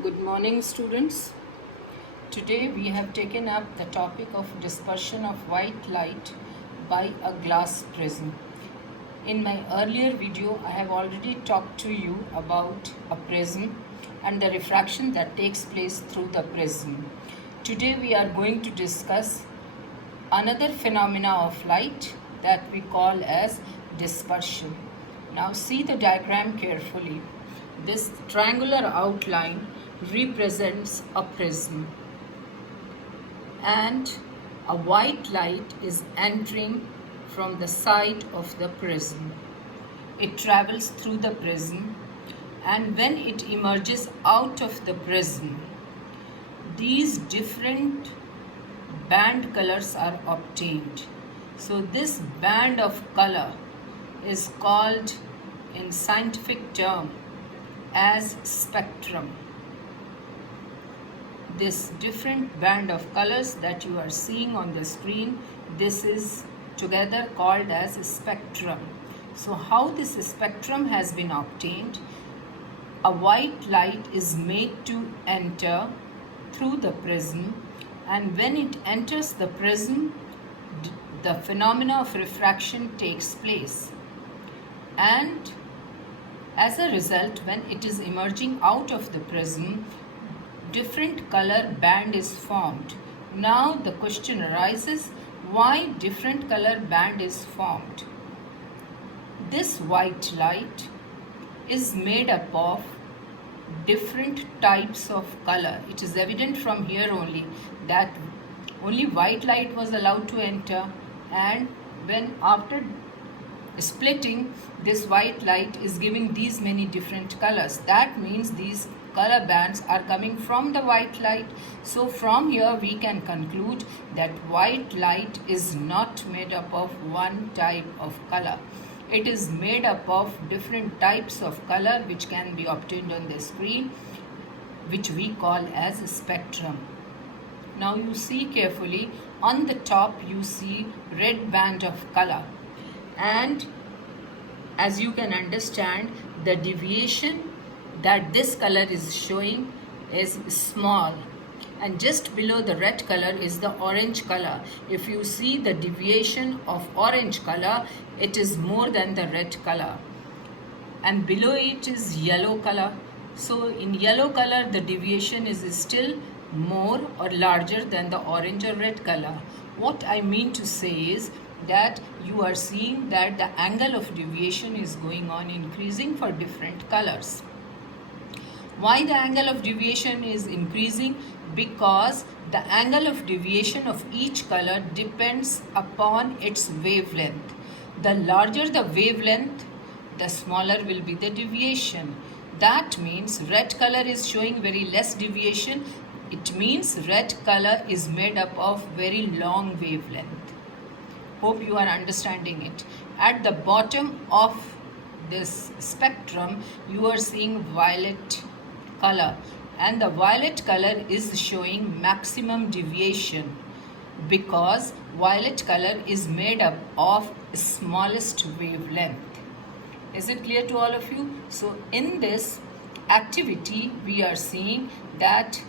Good morning, students. Today we have taken up the topic of dispersion of white light by a glass prism. In my earlier video, I have already talked to you about a prism and the refraction that takes place through the prism. Today we are going to discuss another phenomena of light that we call as dispersion. Now see the diagram carefully. This triangular outline represents a prism and a white light is entering from the side of the prism. It travels through the prism, and when it emerges out of the prism, these different band colors are obtained. So this band of color is called in scientific term as spectrum. This different band of colors that you are seeing on the screen, this is together called as a spectrum. So how this spectrum has been obtained? A white light is made to enter through the prism, and when it enters the prism, the phenomena of refraction takes place, and as a result, when it is emerging out of the prism, different color band is formed. Now the question arises, why different color band is formed? This white light is made up of different types of color. It is evident from here only that only white light was allowed to enter, and when after splitting, this white light is giving these many different colors. That means these color bands are coming from the white light. So from here we can conclude that white light is not made up of one type of color. It is made up of different types of color which can be obtained on the screen, which we call as a spectrum. Now you see carefully, on the top you see red band of color, and as you can understand, the deviation that this color is showing is small, and just below the red color is the orange color. If you see the deviation of orange color, it is more than the red color, and below it is yellow color. So in yellow color the deviation is still more or larger than the orange or red color. What I mean to say is that you are seeing that the angle of deviation is going on increasing for different colors. Why the angle of deviation is increasing? Because the angle of deviation of each color depends upon its wavelength. The larger the wavelength, the smaller will be the deviation. That means red color is showing very less deviation. It means red color is made up of very long wavelength. Hope you are understanding it. At the bottom of this spectrum, you are seeing violet color, and the violet color is showing maximum deviation because violet color is made up of smallest wavelength. Is it clear to all of you? So in this activity, we are seeing that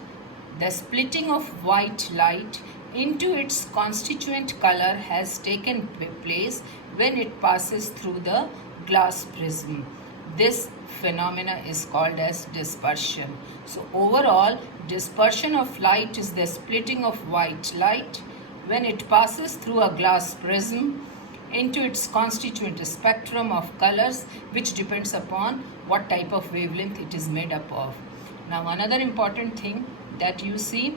the splitting of white light into its constituent color has taken place when it passes through the glass prism. This phenomena is called as dispersion. So overall, dispersion of light is the splitting of white light when it passes through a glass prism into its constituent spectrum of colors, which depends upon what type of wavelength it is made up of. Now another important thing that you see,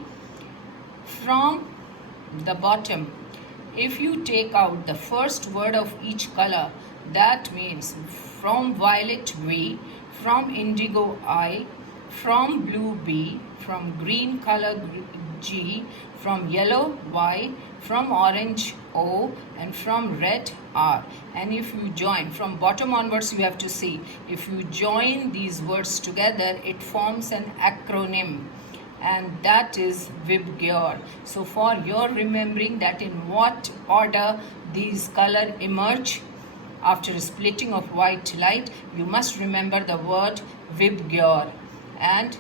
from the bottom, if you take out the first word of each color, that means from violet V, from indigo I, from blue B, from green color G, from yellow Y, from orange O, and from red R. And if you join from bottom onwards, you have to see, if you join these words together, it forms an acronym, and that is VIBGYOR. So for your remembering that in what order these color emerge after splitting of white light, you must remember the word VIBGYOR. And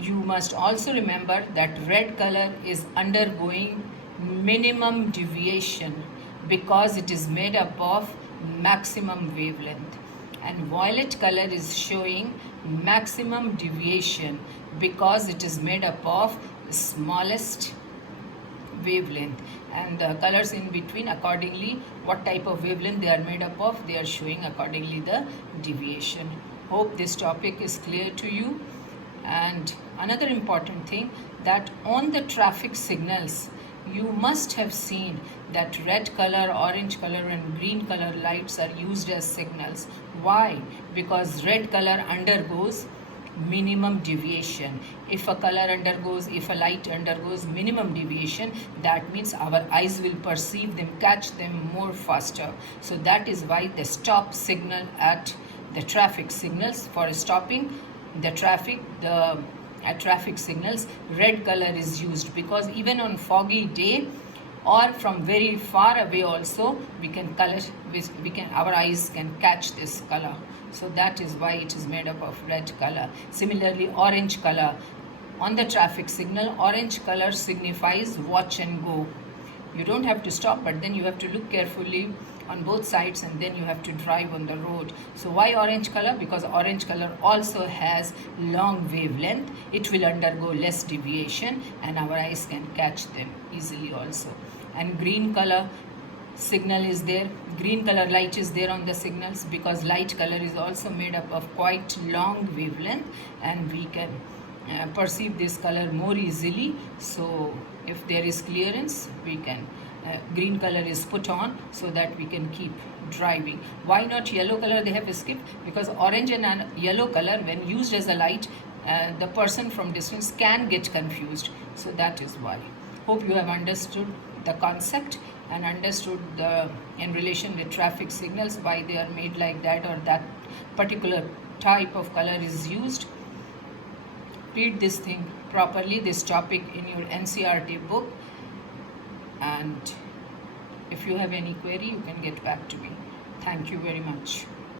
You must also remember that red color is undergoing minimum deviation because it is made up of maximum wavelength, and violet color is showing maximum deviation because it is made up of smallest wavelength, and the colors in between accordingly what type of wavelength they are made up of, they are showing accordingly the deviation. Hope this topic is clear to you. And another important thing, that on the traffic signals you must have seen that red color, orange color and green color lights are used as signals. Why? Because red color undergoes minimum deviation. If a light undergoes minimum deviation, that means our eyes will perceive them, catch them more faster. So that is why the stop signal at the traffic signals, for stopping the traffic, at traffic signals, red color is used, because even on foggy day or from very far away also our eyes can catch this color. So that is why it is made up of red color. Similarly, orange color on the traffic signal, orange color signifies watch and go. You don't have to stop, but then you have to look carefully on both sides and then you have to drive on the road. So why orange color? Because orange color also has long wavelength. It will undergo less deviation and our eyes can catch them easily also. And green color signal is there, green color light is there on the signals because light color is also made up of quite long wavelength and we can perceive this color more easily. So if there is clearance, we can green color is put on so that we can keep driving. Why not yellow color? They have skipped because orange and yellow color, when used as a light, the person from distance can get confused. So that is why. Hope you have understood the concept and understood the in relation with traffic signals, why they are made like that or that particular type of color is used. Read this thing properly, this topic in your NCERT book, and if you have any query you can get back to me. Thank you very much.